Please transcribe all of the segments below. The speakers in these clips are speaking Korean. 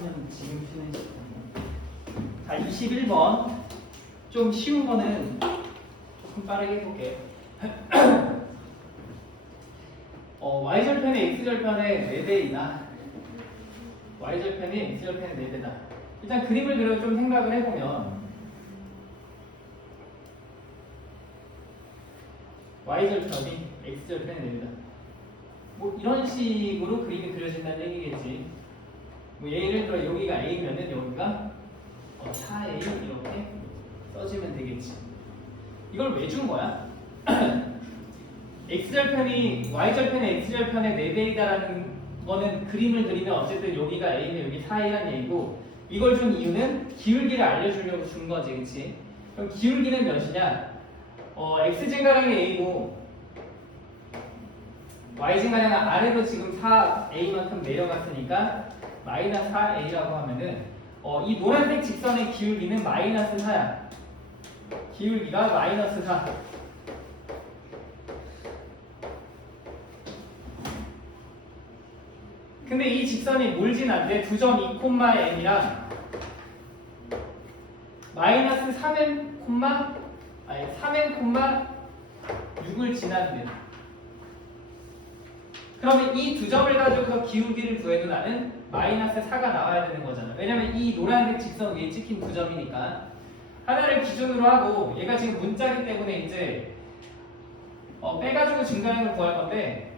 하면 지금 쉬는 시간. 자, 21번. 좀 쉬운 거는 조금 빠르게 해볼게. y절편의 x절편의 4배이다. y절편이 x절편의 4배다. 일단 그림을 그려 좀 생각을 해보면 y절편이 x절편의 4배다. 뭐 이런 식으로 그림이 그려진다는 얘기겠지. 뭐 예를 들어 여기가 a면은 여기가 4a 이렇게 써주면 되겠지. 이걸 왜 준 거야? x절편이 y절편의 x절편의 4배이다라는 거는 그림을 그리면 어쨌든 여기가 a면 여기 4a라는 얘기고, 이걸 준 이유는 기울기를 알려주려고 준 거지, 그치? 그럼 기울기는 몇이냐? x증가량이 a고 y증가량은 아래로 지금 4a만큼 내려갔으니까 마이너스 4a라고 하면은 이 노란색 직선의 기울기는 마이너스 4야. 기울기가 마이너스 4. 근데 이 직선이 뭘 지난데 2.2,m이랑 마이너스 3m,6을 지났는데, 그러면 이 두 점을 가지고서 기울기를 구해도 나는 마이너스 4가 나와야 되는 거잖아. 왜냐면 이 노란색 직선 위에 찍힌 두 점이니까. 하나를 기준으로 하고, 얘가 지금 문자기 때문에 이제 빼가지고 증가량을 구할 건데,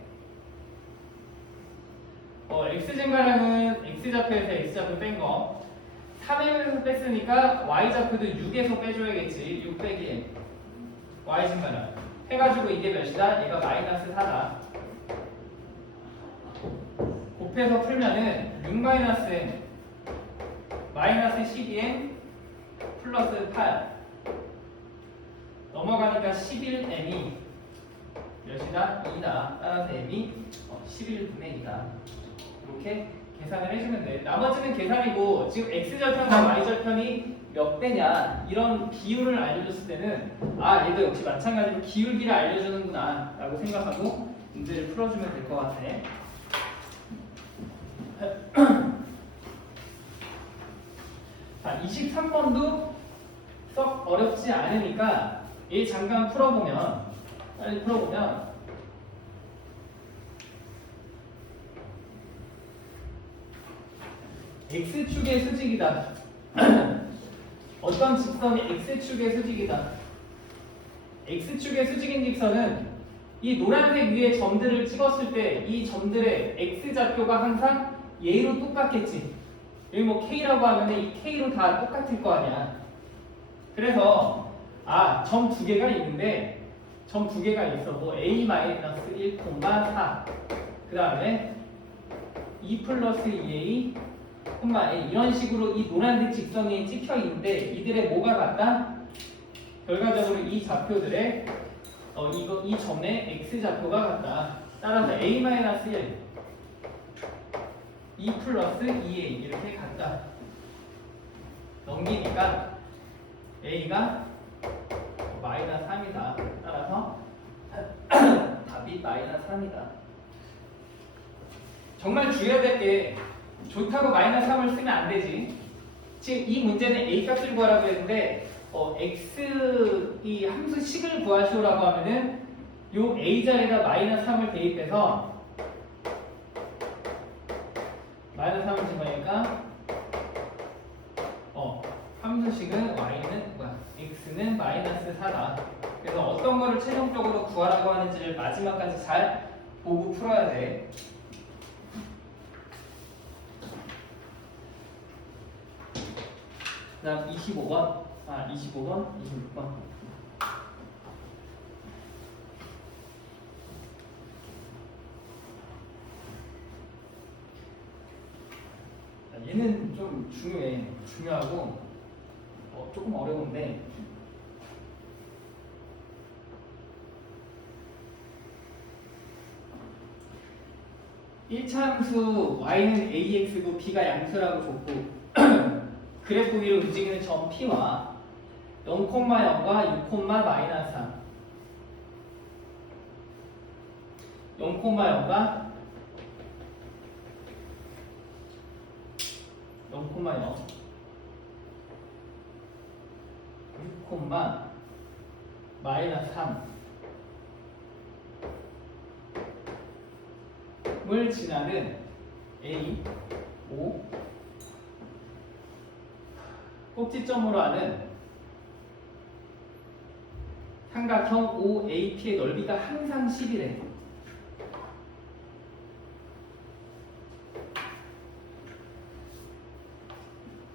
x증가량은 x좌표에서 x좌표 뺀 거 3m에서 뺐으니까 y좌표도 6에서 빼줘야겠지. 6 빼기 m y증가량 해가지고 이게 몇이다? 얘가 마이너스 4다. 곱해서 풀면은 6 마이너스 m 마이너스 12m 플러스 8 넘어가니까 11m이 몇이다? 2다. 따라서 m이 11분의 2다. 이렇게 계산을 해주면 돼. 나머지는 계산이고, 지금 x절편과 y절편이 몇 배냐 이런 비율을 알려줬을 때는 얘도 역시 마찬가지로 기울기를 알려주는구나 라고 생각하고 문제를 풀어주면 될 것 같아. 자, 23번도 썩 어렵지 않으니까 얘 잠깐 빨리 풀어보면 x축의 수직이다. 어떤 직선이 x축의 수직이다. x축의 수직인 직선은 이 노란색 위에 점들을 찍었을 때 이 점들의 x좌표가 항상 얘로 똑같겠지. 여기 뭐 k라고 하면 이 k로 다 똑같을 거 아니야. 그래서 점 두 개가 있는데, 점 두 개가 있어도 a-1, 4 그 다음에 2 플러스 2a A 이런 식으로 이 노란색 직선이 찍혀 있는데, 이들의 뭐가 같다? 결과적으로 이 좌표들의 이 점의 x 좌표가 같다. 따라서 a-1 2 플러스 2a 이렇게 같다. 넘기니까 a가 마이너스 3이다. 따라서 답이 마이너스 3이다. 정말 주의해야 될 게, 좋다고 마이너스 3을 쓰면 안 되지. 지금 이 문제는 a 값을 구하라고 했는데 x 이 함수식을 구하시오라고 하면은 요 a 자리에다 마이너스 3을 대입해서 마이너스 3을 집어넣으니까 함수식은 y는 x는 마이너스 4다. 그래서 어떤 거를 최종적으로 구하라고 하는지를 마지막까지 잘 보고 풀어야 돼. 그 다음 25번, 26번. 얘는 좀 중요하고 조금 어려운데, 일차 함수 y는 ax고 b가 양수라고 줬고 그래프 위로 움직이는 점 P와 0,0과 6, 마이너스 3 0,0과 0,0 6, 마이너스 3을 지나는 A, O 꼭지점으로 하는 삼각형 OAP의 넓이가 항상 10이래.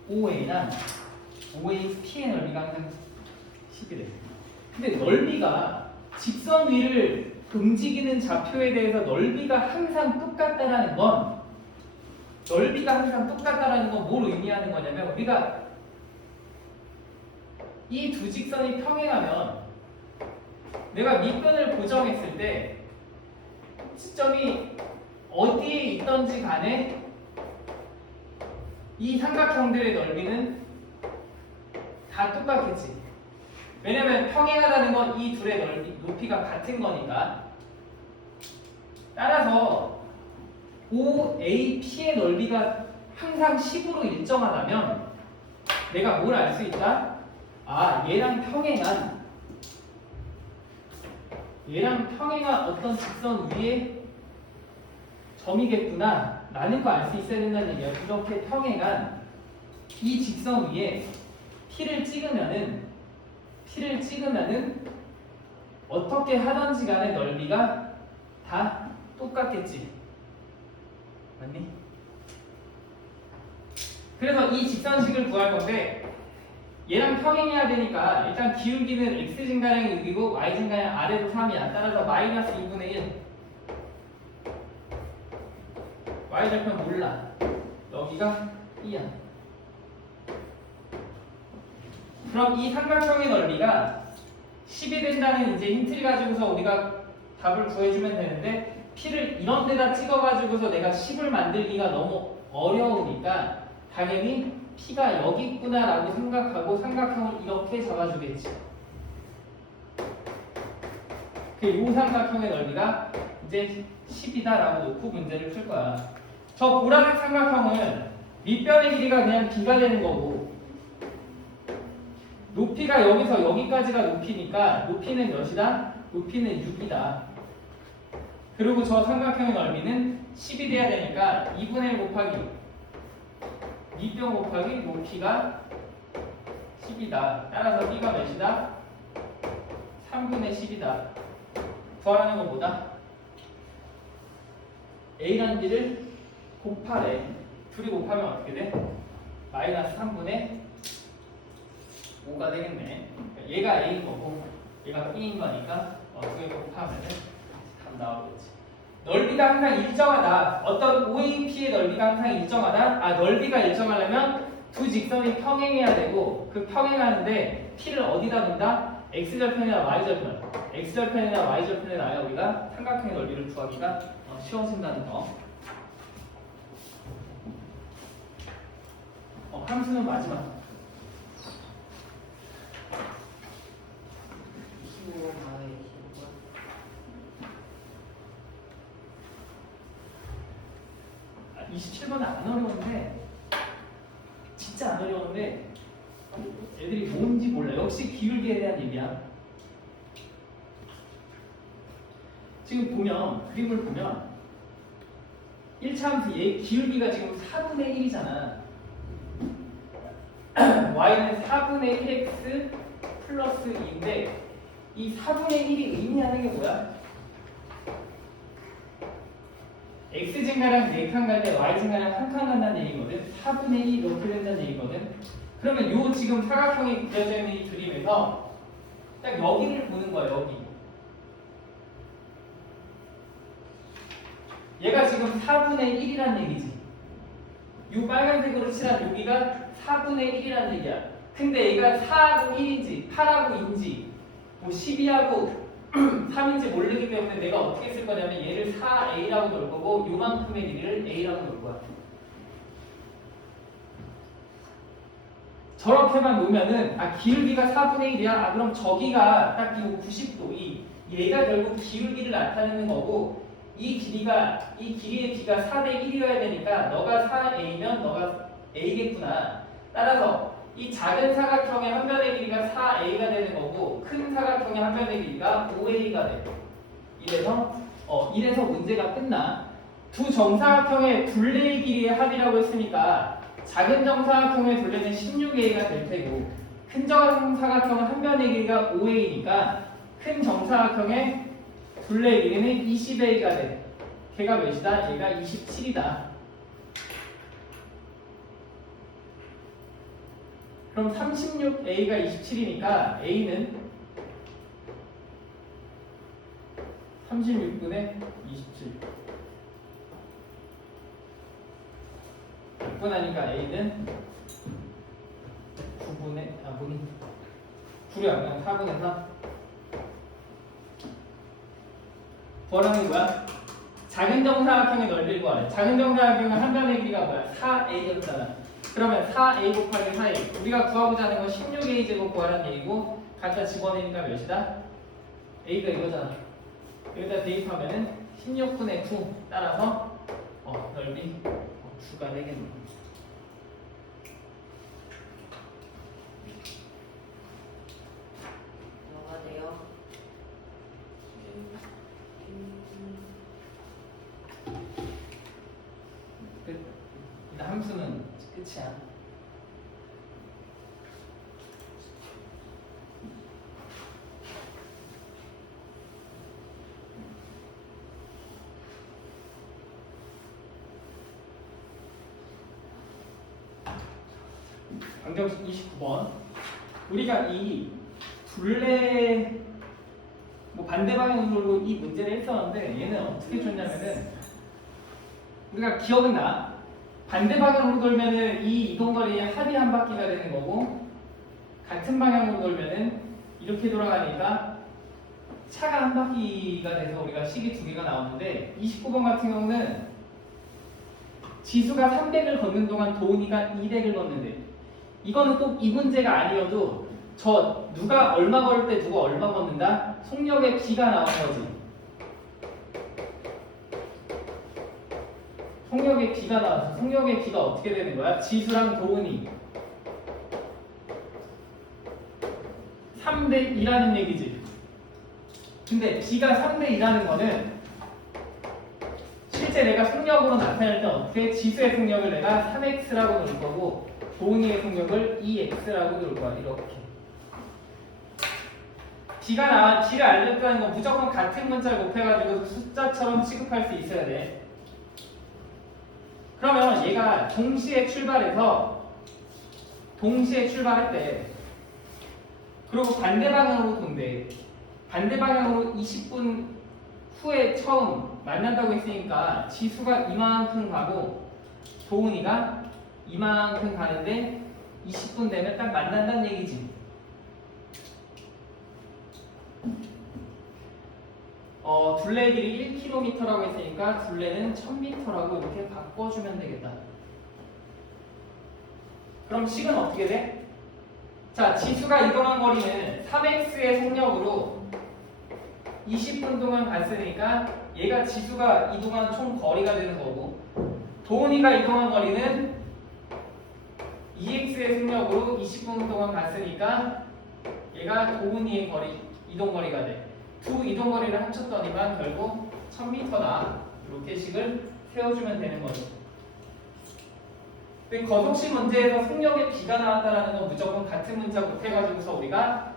OA랑 OAP의 넓이가 항상 10이래. 근데 넓이가 직선 위를 움직이는 좌표에 대해서 넓이가 항상 똑같다라는 건 뭘 의미하는 거냐면 우리가 이 두 직선이 평행하면 내가 밑변을 고정했을 때 시점이 어디에 있던지 간에 이 삼각형들의 넓이는 다 똑같겠지. 왜냐면 평행하다는 건 이 둘의 높이가 같은 거니까. 따라서 OAP의 넓이가 항상 10으로 일정하다면 내가 뭘 알 수 있다? 아, 얘랑 평행한 어떤 직선 위에 점이겠구나 라는 거 알 수 있어야 된다는 얘기야. 이렇게 평행한 이 직선 위에 P를 찍으면은 어떻게 하던지 간에 넓이가 다 똑같겠지. 맞니? 그래서 이 직선식을 구할 건데 얘랑 평행해야 되니까 일단 기울기는 x 증가량이 6이고 y 증가량 아래로 3이야. 따라서 마이너스 2분의 1. y절편 몰라. 여기가 B야. 그럼 이 삼각형의 넓이가 10이 된다는 이제 힌트를 가지고서 우리가 답을 구해주면 되는데 P를 이런 데다 찍어가지고서 내가 10을 만들기가 너무 어려우니까 당연히 P가 여기 있구나 라고 생각하고 삼각형을 이렇게 잡아주겠지. 이 삼각형의 넓이가 이제 10이다 라고 놓고 문제를 풀 거야. 저 보라색 삼각형은 밑변의 길이가 그냥 B가 되는 거고 높이가 여기서 여기까지가 높이니까 높이는 몇이다? 높이는 6이다. 그리고 저 삼각형의 넓이는 10이 돼야 되니까 2분의 1 곱하기 밑변 곱하기 높이가 10이다. 따라서 B가 몇이다? 3분의 10이다. 구하라는 건 뭐다? A라는 B를 곱하래. 둘이 곱하면 어떻게 돼? 마이너스 3분의 5가 되겠네. 얘가 A인 거고 얘가 B인 거니까 두 개 곱하면 답 나오겠지. 넓이가 항상 일정하다. 어떤 OAP의 넓이가 항상 일정하다. 아, 넓이가 일정하려면 두 직선이 평행해야 되고 그 평행하는데 P를 어디다 놓는다? X절편이나 Y절편. X절편이나 Y절편에 놔야 우리가 삼각형의 넓이를 구하기가 쉬워진다는 거. 함수는 마지막. 아, 27번은 안 어려운데 진짜 안 어려운데 애들이 뭔지 몰라. 역시 기울기에 대한 얘기야. 지금 보면 그림을 보면 1차 함수 얘 기울기가 지금 4분의 1이잖아. y는 4분의 1x 플러스 2인데 이 4분의 1이 의미하는 게 뭐야? x 증가량 4칸 갈 때 y 증가량 1칸 간다는 얘기거든. 4분의 1 이렇게 된다는 얘기거든. 그러면 요 지금 사각형이 그려져 있는 이 그림에서 딱 여기를 보는 거야. 여기. 얘가 지금 4분의 1이란 얘기지. 요 빨간색으로 칠한 여기가 4분의 1이란 얘기야. 근데 얘가 4하고 1인지 8하고 2인지 뭐 12하고 3인지 모르기 때문에 내가 어떻게 쓸 거냐면 얘를 4a라고 놓을 거고 요만큼의 길이를 a라고 놓을 거야. 저렇게만 놓으면은 아 기울기가 4분의 1이야? 아 그럼 저기가 딱 이 90도 얘가 결국 기울기를 나타내는 거고 이 길이의 비가 4대 1이어야 되니까 너가 4a면 너가 a겠구나. 따라서 이 작은 사각형의 한 변의 길이가 4a가 되는 거고 큰 사각형의 한 변의 길이가 5a가 돼. 이래서 문제가 끝나. 두 정사각형의 둘레의 길이의 합이라고 했으니까 작은 정사각형의 둘레는 16a가 될 테고 큰 정사각형은 한 변의 길이가 5a니까 큰 정사각형의 둘레의 길이는 20a가 돼. 걔가 몇이다? 얘가 27이다. 그럼 36a가 27이니까 a는 36분의 27. 분하니까 a는 9분의 9이 아니라 4분의 4. 뭐라는 거야? 작은 정사각형의 넓이를 구하래. 작은 정사각형의 한 변의 길이가 뭐야? 4a였잖아. 그러면 4a 곱하기 4a. 우리가 구하고자 하는 건 16a 제곱 구하라는 얘기고 갖다 집어내니까 몇이다? a가 이거잖아. 여기다 대입하면은 16분의 9 따라서 넓이 9가 되겠네. 뭐가 돼요? 끝. 함수는 끝이야. 방정식 29번. 우리가 이 둘레 반대 방향으로 이 문제를 했었는데 얘는 어떻게 줬냐면은 우리가 기억은 나. 반대 방향으로 돌면은 이 이동거리의 합이 한 바퀴가 되는 거고 같은 방향으로 돌면은 이렇게 돌아가니까 차가 한 바퀴가 돼서 우리가 식이 두 개가 나오는데 29번 같은 경우는 지수가 300을 걷는 동안 도훈이가 200을 걷는데 이거는 꼭 이 문제가 아니어도 저 누가 얼마 걸을 때 누가 얼마 걷는다? 속력의 비가 나오는 거지. 속력의 비가 나와서 속력의 비가 어떻게 되는 거야? 지수랑 도훈이 3대 2라는 얘기지. 근데 비가 3대 2라는 거는 실제 내가 속력으로 나타낼 때 어떻게 지수의 속력을 내가 3x라고 놓을 거고 도훈이의 속력을 2x라고 놓을 거야. 이렇게. B를 알려줬다는 건 무조건 같은 문자를 곱해가지고 숫자처럼 취급할 수 있어야 돼. 그러면 얘가 동시에 출발했대. 그리고 반대 방향으로 돈대. 반대 방향으로 20분 후에 처음 만난다고 했으니까 지수가 이만큼 가고 도훈이가 이만큼 가는데 20분 되면 딱 만난다는 얘기지. 둘레의 길이 1km라고 했으니까 둘레는 1000m라고 이렇게 바꿔주면 되겠다. 그럼 식은 어떻게 돼? 자, 지수가 이동한 거리는 3x의 속력으로 20분 동안 갔으니까 얘가 지수가 이동한 총 거리가 되는 거고 도훈이가 이동한 거리는 2x의 속력으로 20분 동안 갔으니까 얘가 도훈이의 이동 거리가 돼. 두 이동 거리를 합쳤더니만 결국 1000m다. 이렇게 식을 세워주면 되는 거죠. 근데 거속식 문제에서 속력의 비가 나왔다는 건 무조건 같은 문자 곱해가지고서 우리가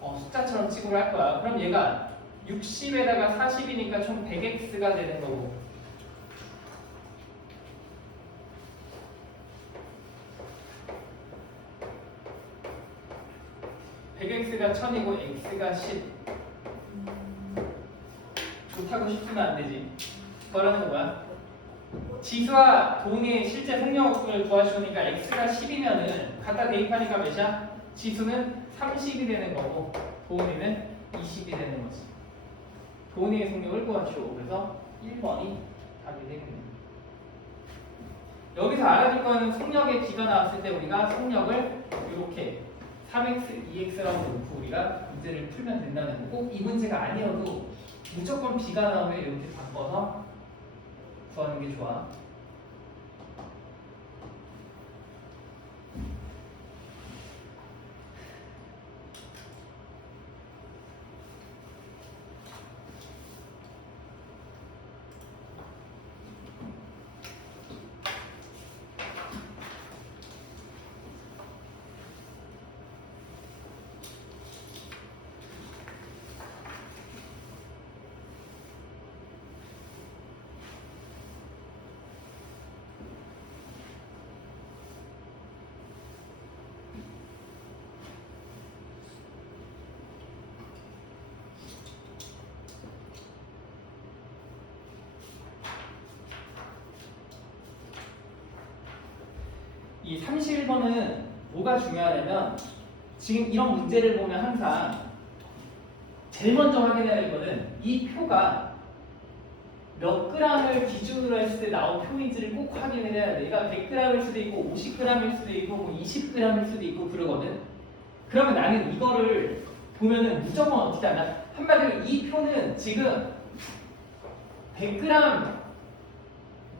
숫자처럼 취급을 할 거야. 그럼 얘가 60에다가 40이니까 총 100x가 되는 거고. x가 1000이고 x가 10. 좋다고 싶으면 안 되지. 뭐라는 거야? 지수와 도훈이의 실제 속력을 구하시니까 x가 10이면은 갖다 대입하니까 몇이야? 지수는 30이 되는 거고 도훈이는 20이 되는 거지. 도훈이의 속력을 구하시오. 그래서 1번이 답이 되겠네. 여기서 알아둘 거는 속력의 비가 나왔을 때 우리가 속력을 이렇게 3x, 2x라고 놓고 우리가 문제를 풀면 된다는 거고 꼭 이 문제가 아니어도 무조건 비가 나오면 이렇게 바꿔서 구하는 게 좋아. 이 31번은 뭐가 중요하냐면 지금 이런 문제를 보면 항상 제일 먼저 확인해야 될 거는 이 표가 몇 g을 기준으로 했을 때 나온 표인지를 꼭 확인해야 돼. 얘가 100g일 수도 있고 50g일 수도 있고 뭐 20g일 수도 있고 그러거든. 그러면 나는 이거를 보면은 무조건 어떻게 하냐? 한마디로 이 표는 지금 100g,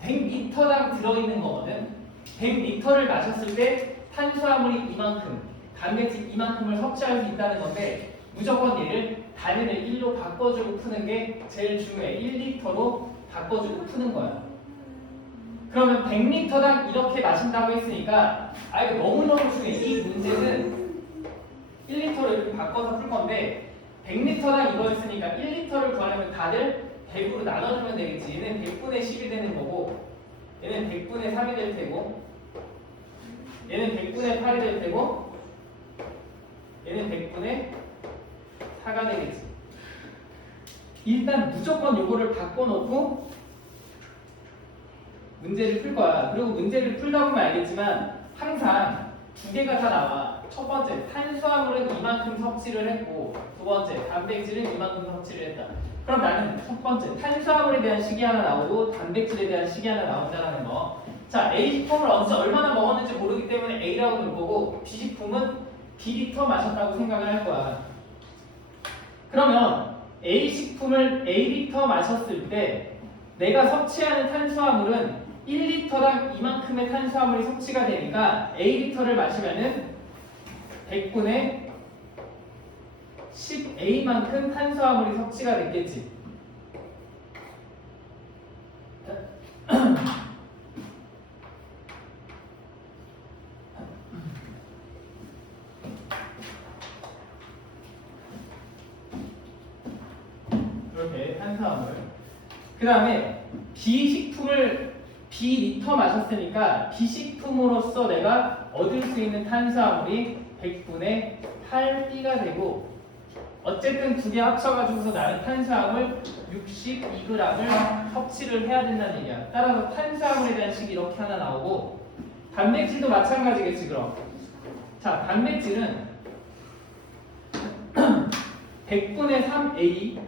100m당 들어있는 거거든. 100m를 마셨을 때 탄수화물이 이만큼, 단백질 이만큼을 섭취할 수 있다는 건데 무조건 얘를 단위를 1로 바꿔주고 푸는 게 제일 중요해. 1리터로 바꿔주고 푸는 거야. 그러면 100리터당 이렇게 마신다고 했으니까 이거 너무너무 중요해. 이 문제는 1리터로 이렇게 바꿔서 풀 건데 100리터당 이거였으니까 1리터를 구하려면 다들 100으로 나눠주면 되겠지. 얘는 100분의 10이 되는 거고 얘는 100분의 3이 될 테고 얘는 100분의 8이 될 테고 얘는 100분의 4가 되겠지. 일단 무조건 요거를 바꿔놓고 문제를 풀 거야. 그리고 문제를 풀다 보면 알겠지만 항상 두 개가 다 나와. 첫 번째, 탄수화물은 이만큼 섭취를 했고 두 번째, 단백질은 이만큼 섭취를 했다. 그럼 나는 첫 번째, 탄수화물에 대한 식이 하나 나오고 단백질에 대한 식이 하나 나온다는 거. 자, A식품을 얼마나 먹었는지 모르기 때문에 A라고 넣을 거고 B식품은 B리터 마셨다고 생각을 할 거야. 그러면 A식품을 A리터 마셨을 때 내가 섭취하는 탄수화물은 1리터당 이만큼의 탄수화물이 섭취가 되니까 A리터를 마시면은 100분의 10A만큼 탄수화물이 섭취가 됐겠지. 이렇게 탄수화물. 그 다음에 B식품을 B리터 마셨으니까 B식품으로서 내가 얻을 수 있는 탄수화물이 100분의 8B가 되고 어쨌든 두 개 합쳐가지고서 나는 탄수화물 62g을 섭취를 해야 된다는 얘기야. 따라서 탄수화물에 대한 식이 이렇게 하나 나오고 단백질도 마찬가지겠지 그럼. 자, 단백질은 100분의 3A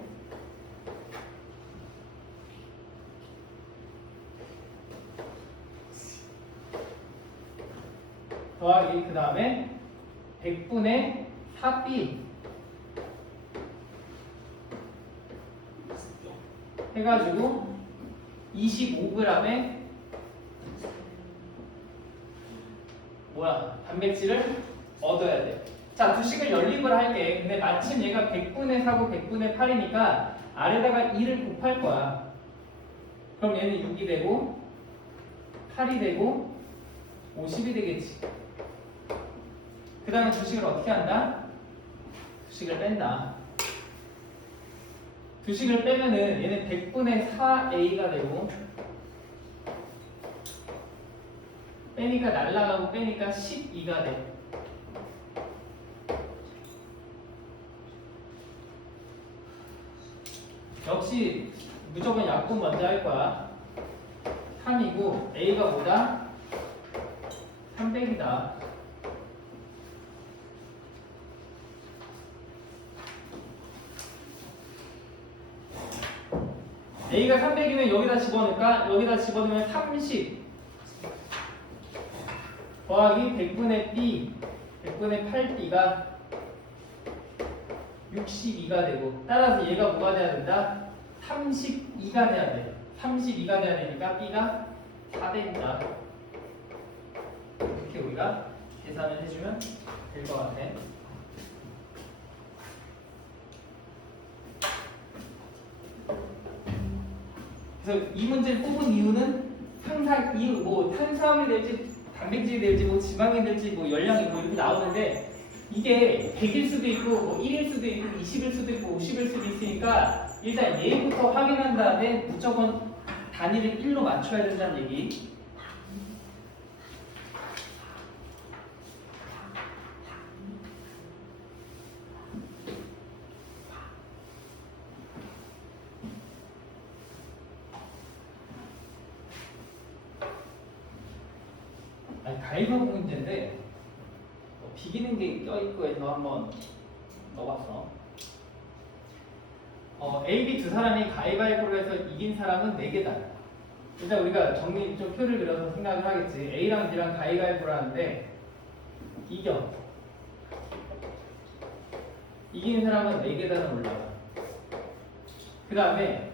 더하기 그 다음에 100분의 4B 해가지고 25g의 단백질을 얻어야 돼. 자, 두 식을 연립을 할게. 근데 마침 얘가 100분의 4고 100분의 8이니까 아래다가 2를 곱할 거야. 그럼 얘는 6이 되고 8이 되고 50이 되겠지. 그 다음에 두 식을 어떻게 한다? 두 식을 뺀다. 두 식을 빼면은 얘는 100분의 4A가 되고 빼니까 날라가고 빼니까 12가 돼. 역시 무조건 약분 먼저 할 거야. 3이고 A가 뭐다? 300이다. A가 300이면 여기다 집어넣을까? 여기다 집어넣으면 30 더하기 100분의 B 100분의 8B가 62가 되고 따라서 얘가 뭐가 돼야 된다? 32가 돼야 돼. 32가 돼야 되니까 B가 400이다. 이렇게 우리가 계산을 해주면 될 것 같아. 그래서 이 문제를 뽑은 이유는 항상 탄수화물이 될지 단백질이 될지 지방이 될지 열량이 이렇게 나오는데 이게 100일 수도 있고 1일 수도 있고 20일 수도 있고 50일 수도 있으니까 일단 얘부터 확인한 다음에 무조건 단위를 1로 맞춰야 된다는 얘기. 아니 가위바위보 문제인데 비기는 게 껴있고 해서 한번 넣어봤어. A, B 두 사람이 가위바위보로 해서 이긴 사람은 4개다. 일단 우리가 정리 좀 표를 그려서 생각을 하겠지. A랑 B랑 가위바위보를 하는데 이겨. 이기는 사람은 4계단을 올라가. 그 다음에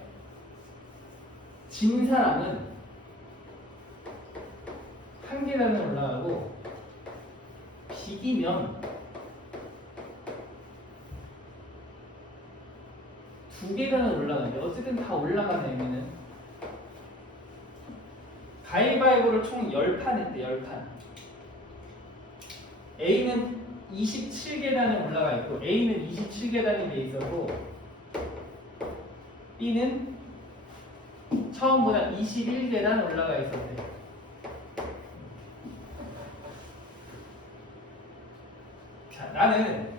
진 사람은 1계단을 올라가고 비기면 2계단을 올라가는데 어쨌든 다 올라가네. 여기는 가위바위보를 총 10판 했대. 10판. A는 27계단을 올라가 있고 A는 27계단이 돼 있었고 B는 처음보다 21계단 올라가 있었대. 자, 나는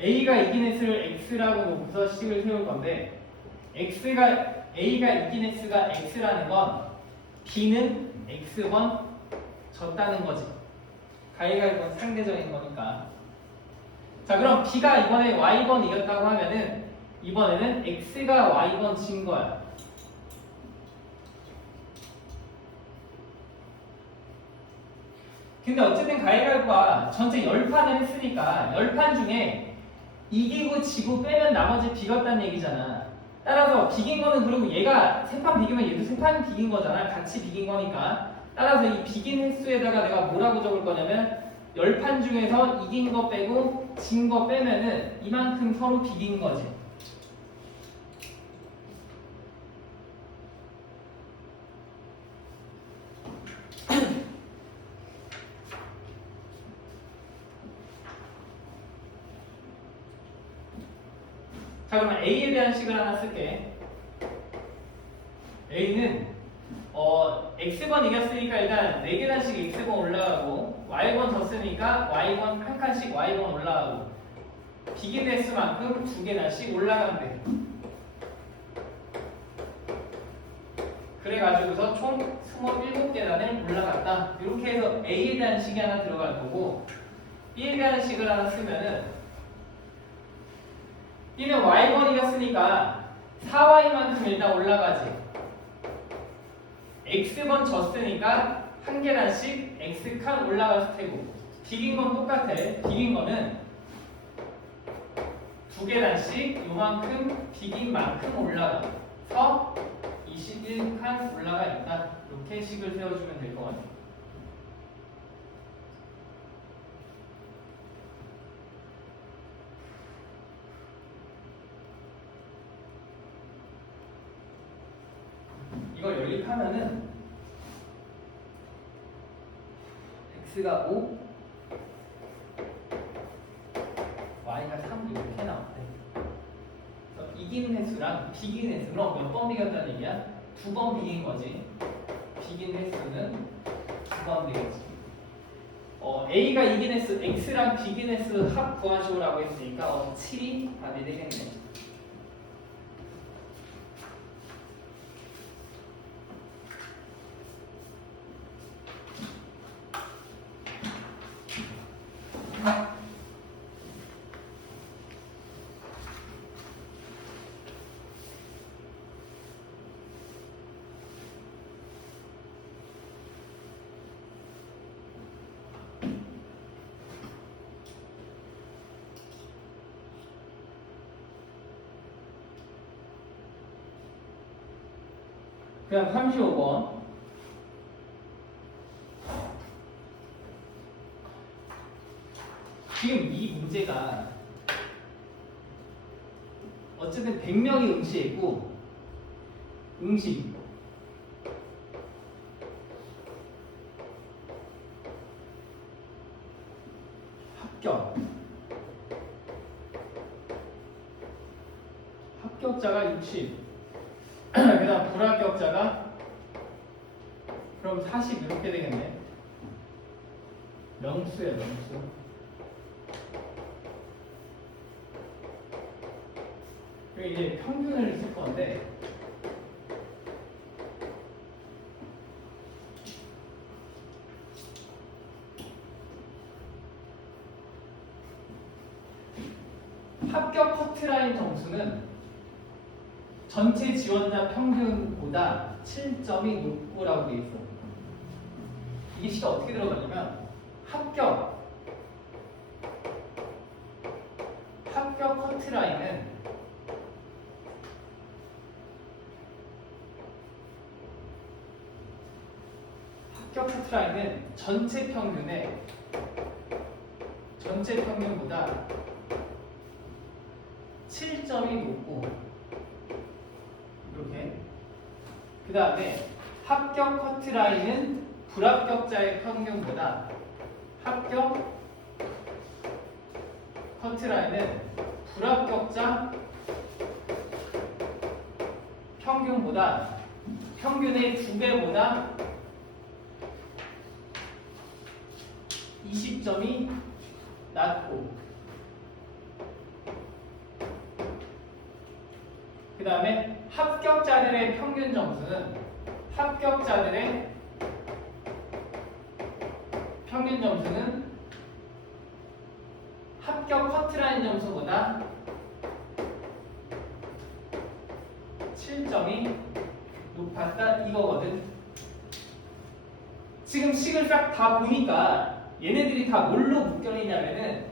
A가 이긴 S를 X라고 놓고서 식을 세울 건데 A가 이긴 S가 X라는 건 B는 X1 졌다는 거지. 가위가위보는 상대적인 거니까. 자, 그럼 B가 이번에 Y1 이겼다고 하면은 이번에는 X가 Y1 진 거야. 근데 어쨌든 가위바위보가 전체 10판을 했으니까 10판 중에 이기고 지고 빼면 나머지 비겼다는 얘기잖아. 따라서 비긴 거는 그리고 얘가 3판 비기면 얘도 3판 비긴 거잖아. 같이 비긴 거니까. 따라서 이 비긴 횟수에다가 내가 뭐라고 적을 거냐면 10판 중에서 이긴 거 빼고 진 거 빼면은 이만큼 서로 비긴 거지. 자, 그러면 A에 대한 식을 하나 쓸게. A는 X번 이겼으니까 일단 4계단씩 X번 올라가고 Y번 졌으니까 Y번 한 칸씩 Y번 올라가고 비긴 횟수만큼 2계단씩 올라간대. 그래가지고서 총 27계단을 올라갔다. 이렇게 해서 A에 대한 식이 하나 들어갈 거고 B에 대한 식을 하나 쓰면은 B는 Y번이었으니까 4Y만큼 일단 올라가지. X번 졌으니까 한 계단씩 X칸 올라갔을 테고 비긴 건 똑같아. 비긴 거는 2계단씩 요만큼 비긴 만큼 올라가서 21칸 올라가 있다. 이렇게 식을 세워주면 될 것 같아요. 이걸 연립하면은 x가 5, y가 3 이렇게 나왔대. 그래서 이긴 횟수랑 비긴 횟수, 그럼 몇 번 비겼다는 얘기야? 2번 비긴 거지. 비긴 횟수는 2번 비겼지. a가 이긴 횟수, x랑 비긴 횟수 합 구하시오라고 했으니까 7이 답이 되겠네. 그냥 35번. 지금 이 문제가 어쨌든 100명이 응시했고 응시 합격자가 60 그 다음 불합격자가 그럼 40 이렇게 되겠네. 명수야 명수. 그리고 이제 평균을 쓸 건데 합격 커트라인 점수는 전체 지원자 평균보다 7점이 높고라고 돼 있어. 이게 시가 어떻게 들어가냐면 합격 커트라인은 전체 평균보다 7점이 높고 이렇게 그 다음에 합격 커트라인은 불합격자의 평균보다 합격 커트라인은 불합격자 평균보다 평균의 2배보다 20점이 낮고 그 다음에 합격자들의 평균 점수는 합격 커트라인 점수보다 7점이 높았다 이거거든. 지금 식을 싹 다 보니까 얘네들이 다 뭘로 묶여있냐면은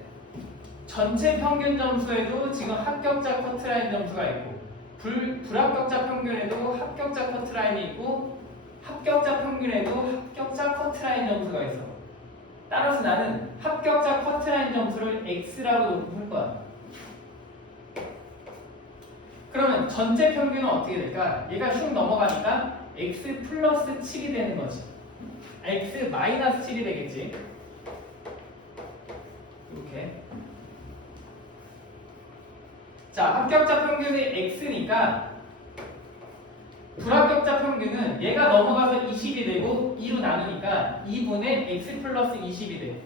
전체 평균 점수에도 지금 합격자 커트라인 점수가 있고 불합격자 평균에도 합격자 커트라인이 있고 합격자 평균에도 합격자 커트라인 점수가 있어. 따라서 나는 합격자 커트라인 점수를 X라고 놓고 풀 거야. 그러면 전체 평균은 어떻게 될까? 얘가 슉 넘어가니까 X 플러스 7이 되는 거지. X 마이너스 7이 되겠지. 이렇게. 자, 합격자 평균이 X니까 불합격자 평균은 얘가 넘어가서 20이 되고 2로 나누니까 2분의 X 플러스 20이 돼.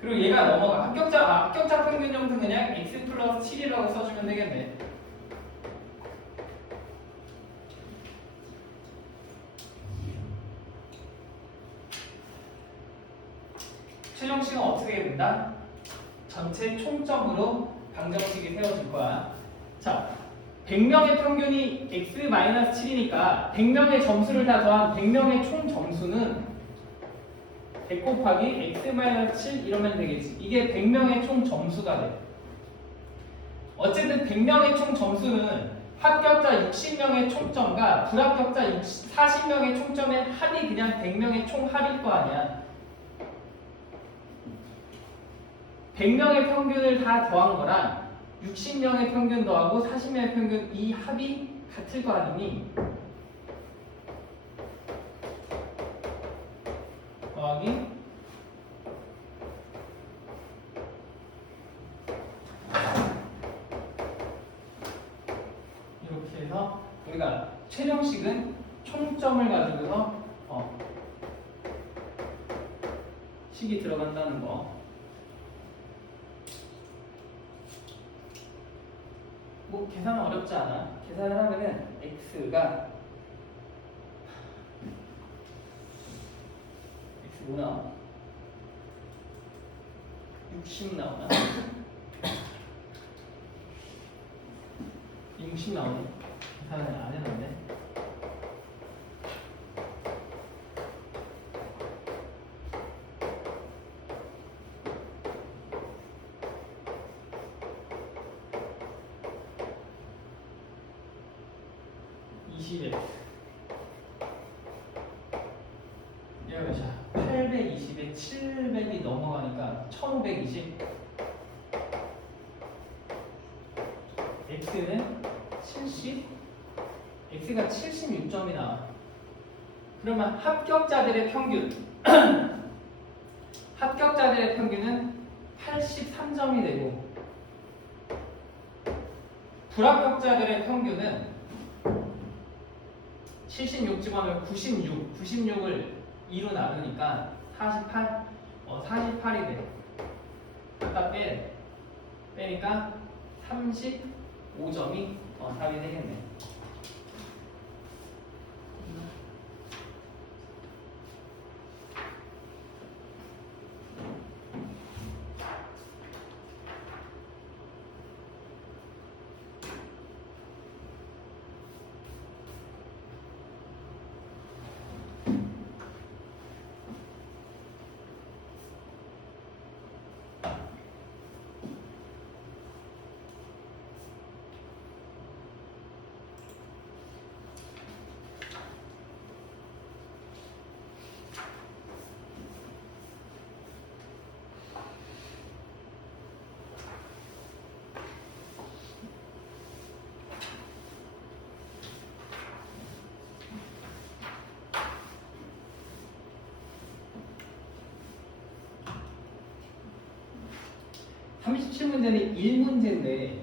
그리고 얘가 넘어가. 합격자 평균 점수는 그냥 X 플러스 7이라고 써주면 되겠네. 최종식은 어떻게 된다? 전체 총점으로 방정식이 세워질 거야. 자, 100명의 평균이 X-7이니까 100명의 점수를 다 더한 100명의 총 점수는 100 곱하기 X-7 이러면 되겠지. 이게 100명의 총 점수가 돼. 어쨌든 100명의 총 점수는 합격자 60명의 총점과 불합격자 40명의 총점의 합이 그냥 100명의 총 합일 거 아니야. 100명의 평균을 다 더한 거랑 60명의 평균 더하고 40명의 평균 이 합이 같을 거 아니니 더하기 이렇게 해서 우리가 최종식은 총점을 가지고서 식이 들어간다는 거. 뭐 계산은 어렵지 않아. 계산을 하면은 x가 x 뭐 나와? 60 나오나? 60 나오네. 계산을 안 해놨네. 얘가 몇이야? 820에 700이 넘어가니까 1520. x는 70. x가 76점이 나와. 그러면 합격자들의 평균은 83점이 되고 불합격자들의 평균은 76 집어넣으면 96을 2로 나누니까 48? 48이 돼. 갖다 빼니까 35점이 답이 되겠네. 37문제는 1문제인데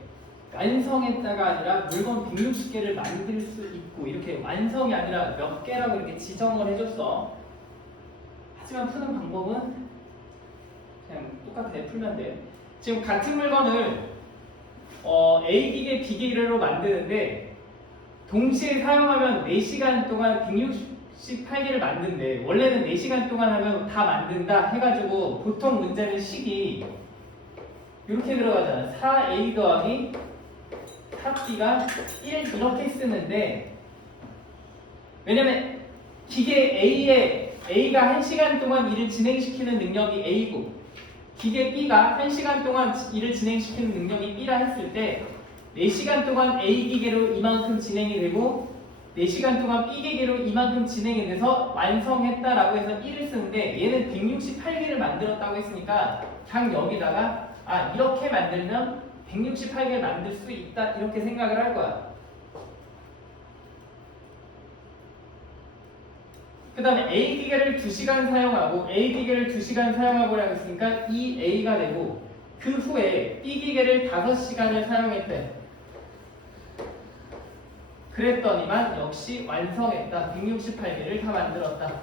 완성했다가 아니라 물건 160개를 만들 수 있고 이렇게 완성이 아니라 몇 개라고 이렇게 지정을 해줬어. 하지만 푸는 방법은 그냥 똑같아. 풀면 돼. 지금 같은 물건을 A 기계, B 기계로 만드는데 동시에 사용하면 4시간 동안 168개를 만든대. 원래는 4시간 동안 하면 다 만든다 해가지고 보통 문제는 식이 이렇게 들어가잖아. 4A 더하기 4B가 1 이렇게 쓰는데 왜냐면 기계 A가 1시간 동안 일을 진행시키는 능력이 A고 기계 B가 1시간 동안 일을 진행시키는 능력이 B라 했을 때 4시간 동안 A 기계로 이만큼 진행이 되고 4시간 동안 B 기계로 이만큼 진행이 돼서 완성했다라고 해서 1을 쓰는데 얘는 168개를 만들었다고 했으니까 그냥 여기다가 이렇게 만들면 168개를 만들 수 있다 이렇게 생각을 할 거야. 그 다음에 A 기계를 2시간 사용하고 A 기계를 2시간 사용하고 했으니까 2A가 되고 그 후에 B 기계를 5시간을 사용했대. 그랬더니만 역시 완성했다. 168개를 다 만들었다.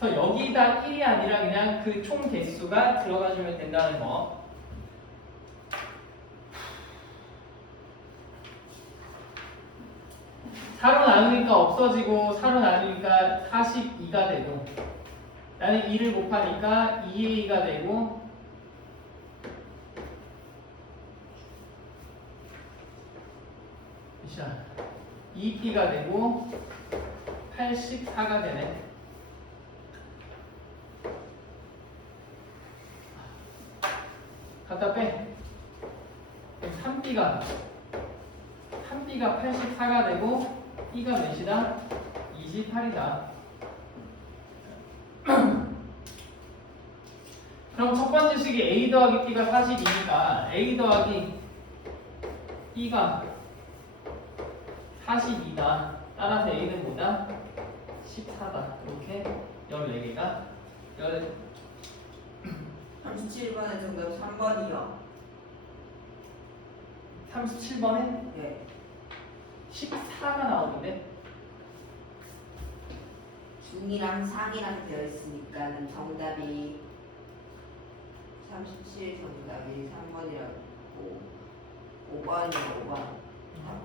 그래서 여기다 1이 아니라 그냥 그 총 개수가 들어가주면 된다는 거. 4로 나누니까 없어지고 4로 나누니까 42가 되고 나는 2를 곱하니까 2A가 되고 자, 2B가 되고 84가 되네. 갖다 빼. 3B가 84가 되고 B가 몇이다? 28이다. 그럼 첫 번째 식이 A 더하기 B가 42니까 A 더하기 B가 42다. 따라서 A는 뭐다? 14다. 이렇게 14개가 37번의 정답 3번이요. 37번에 네. 14가 나오는데 중이랑 상이랑 되어 있으니까는 정답이 37 정답이 3번이라고 5번이요. 5번.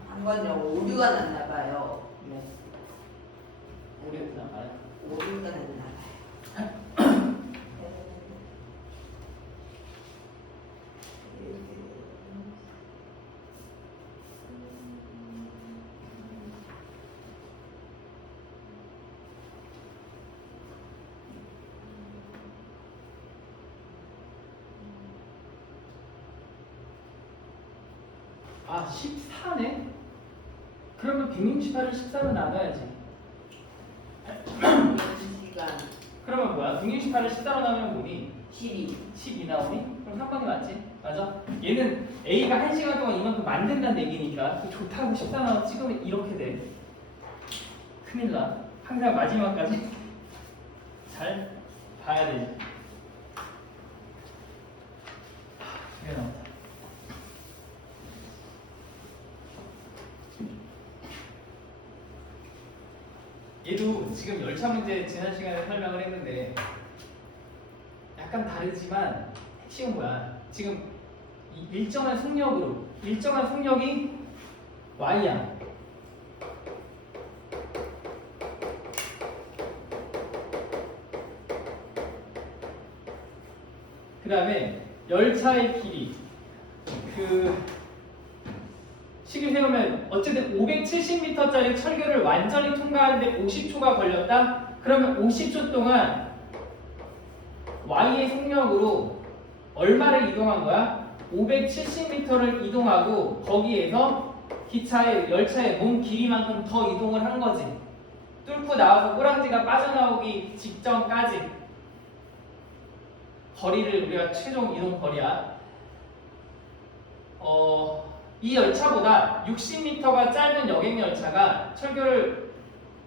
한 번이라고 오류가 났나 봐요. 네. 오류가 나요. 오류가 났나 봐요. 아, 14네? 그러면 168을 14로 나눠야지. 2시간 그러면 뭐야? 168을 14로 나누면 뭐니? 12. 12 나오니? 그럼 3번이 맞지? 맞아? 얘는 A가 1시간 동안 이만큼 만든다는 얘기니까 좋다고 14 나눠 찍으면 이렇게 돼. 큰일 나. 항상 마지막까지 잘 봐야 되지. 이게 나온다. 얘도 지금 열차 문제 지난 시간에 설명을 했는데 약간 다르지만 핵심은 뭐야? 지금 이 일정한 속력이 y야. 그 다음에 열차의 길이 식을 세우면 어쨌든 570m짜리 철교를 완전히 통과하는데 50초가 걸렸다? 그러면 50초 동안 y의 속력으로 얼마를 이동한 거야? 570m를 이동하고 거기에서 열차의 몸 길이만큼 더 이동을 한 거지. 뚫고 나와서 꼬랑지가 빠져나오기 직전까지 거리를 우리가 최종 이동 거리야. 이 열차보다 60m가 짧은 여객 열차가 철교를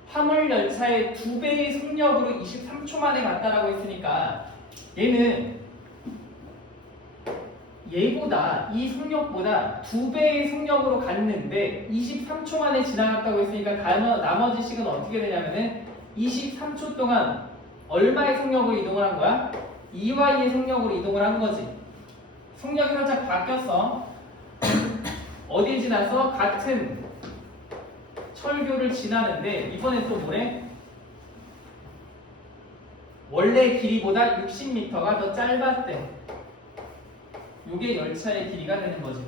화물 열차의 2배의 속력으로 23초 만에 갔다라고 했으니까 얘는 얘보다 이 속력보다 2배의 속력으로 갔는데 23초 만에 지나갔다고 했으니까 나머지 식은 어떻게 되냐면은 23초 동안 얼마의 속력으로 이동을 한 거야? 2y의 속력으로 이동을 한 거지. 속력이 살짝 바뀌었어. 어딜 지나서 같은 철교를 지나는데 이번엔 또 뭐래? 원래 길이보다 60m가 더 짧았대. 요게 열차의 길이가 되는 거지.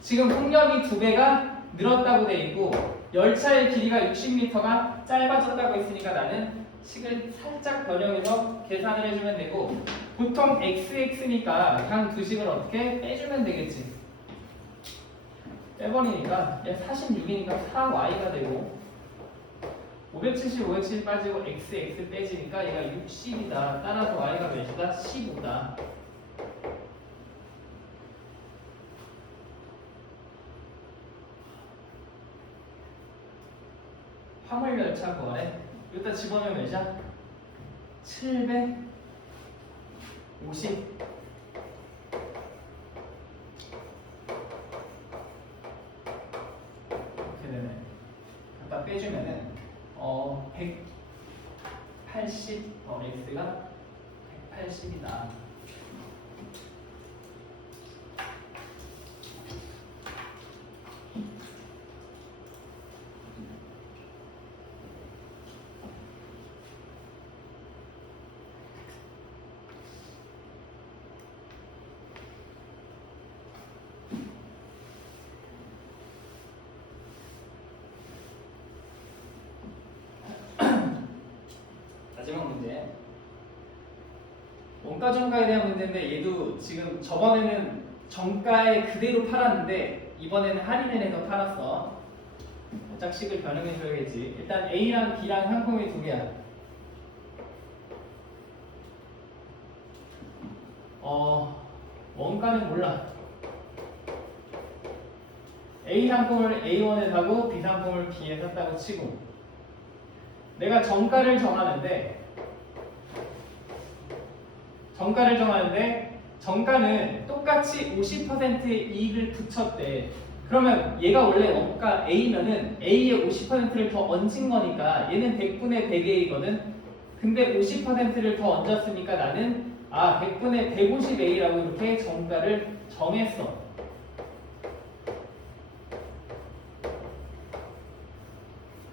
지금 속력이 2배가 늘었다고 돼 있고 열차의 길이가 60m가 짧아졌다고 했으니까 나는 식을 살짝 변형해서 계산을 해주면 되고 보통 xx니까 그냥 두 식을 어떻게 빼주면 되겠지. 빼버리니까 46이니까 4y가 되고 570, 570 빠지고 xx 빼지니까 얘가 60이다. 따라서 y가 몇이다? 15다. 화물열차 거래. 여기다 집어넣으면 몇이야? 750. 이렇게 되네. 갖다 빼주면은 180 x가 180이다. 마지막 문제. 원가 정가에 대한 문제인데 얘도 지금 저번에는 정가에 그대로 팔았는데 이번에는 할인을 해서 팔았어. 살짝 식을 변형해 줘야겠지. 일단 A랑 B랑 상품이 두 개야. 원가는 몰라. A 상품을 A1에 사고 B 상품을 B에 샀다고 치고 내가 정가를 정하는데 정가는 똑같이 50%의 이익을 붙였대. 그러면 얘가 원래 원가 A면은 A의 50%를 더 얹은 거니까 얘는 100분의 100A거든. 근데 50%를 더 얹었으니까 나는 100분의 150A라고 이렇게 정가를 정했어.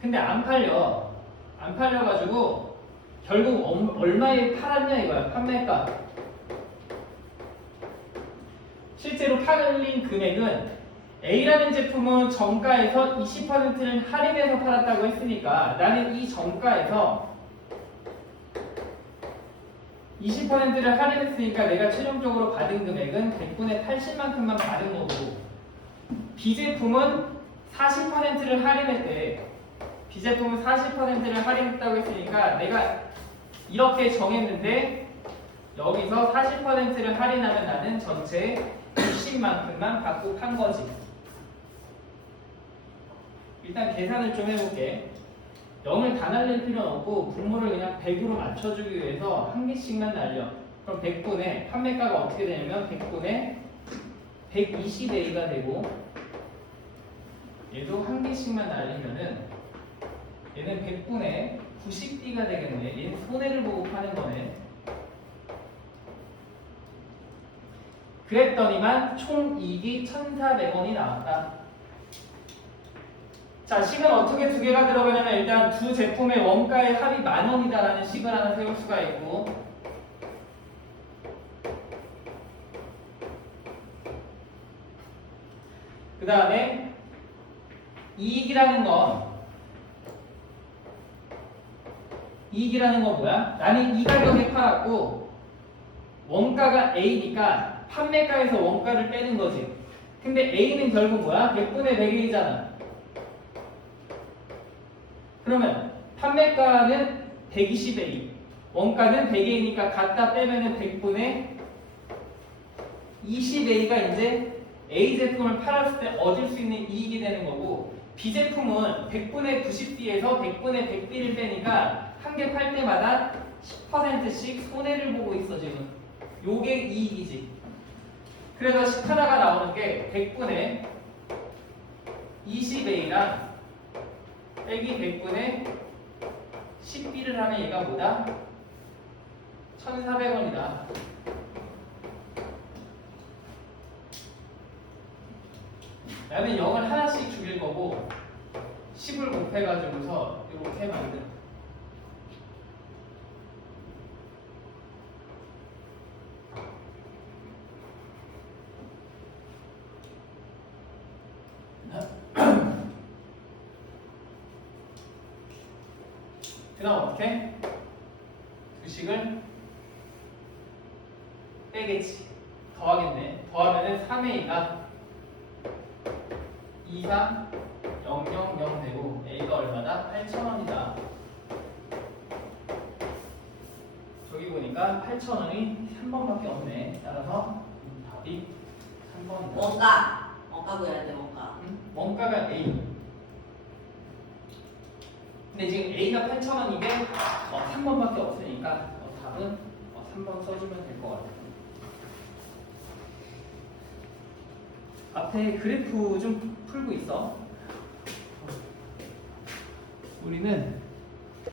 근데 안 팔려가지고 결국 얼마에 팔았냐 이거야. 판매가. 실제로 팔린 금액은 A라는 제품은 정가에서 20%를 할인해서 팔았다고 했으니까 나는 이 정가에서 20%를 할인했으니까 내가 최종적으로 받은 금액은 100분의 80만큼만 받은 거고 B 제품은 40%를 할인했대. B 제품은 40%를 할인했다고 했으니까 내가 이렇게 정했는데 여기서 40%를 할인하면 나는 전체 60만큼만 받고 판 거지. 일단 계산을 좀 해볼게. 0을 다 날릴 필요는 없고 분모를 그냥 100으로 맞춰주기 위해서 한 개씩만 날려. 그럼 100분의 판매가가 어떻게 되냐면 100분의 120A가 되고 얘도 한 개씩만 날리면은 얘는 100분의 90B가 되겠네. 얘는 손해를 보고 파는 거네. 그랬더니만 총 이익이 1,400원이 나왔다. 자, 식은 어떻게 두 개가 들어가냐면 일단 두 제품의 원가의 합이 10,000원이다라는 식을 하나 세울 수가 있고 그 다음에 이익이라는 건 뭐야? 나는 이 가격에 팔았고 원가가 A니까 판매가에서 원가를 빼는 거지. 근데 A는 결국 뭐야? 100분의 100A잖아. 그러면 판매가는 120A, 원가는 100A니까 갖다 빼면은 100분의 20A가 이제 A 제품을 팔았을 때 얻을 수 있는 이익이 되는 거고 B 제품은 100분의 90B에서 100분의 100B를 빼니까 한 개 팔 때마다 10%씩 손해를 보고 있어 지금. 요게 이익이지. 그래서 10하나가 나오는 게 100분의 20A랑 빼기 100분의 10B를 하면 얘가 뭐다? 1,400원이다. 나는 0을 하나씩 죽일 거고 10을 곱해가지고서 이렇게 만든. 그 다음 어떻게? 두 식을 빼겠지. 더하겠네. 더하면은 3의 2가 2가 000 되고 A가 얼마다? 8,000원이다. 저기 보니까 8,000원이 3번밖에 없네. 따라서 답이 3번이다. 원가 구해야 돼. 원가. 원가가 A. 근데 지금 A가 8,000원인데 3번밖에 없으니까 답은 3번 써주면 될 것 같아요. 앞에 그래프 좀 풀고 있어. 우리는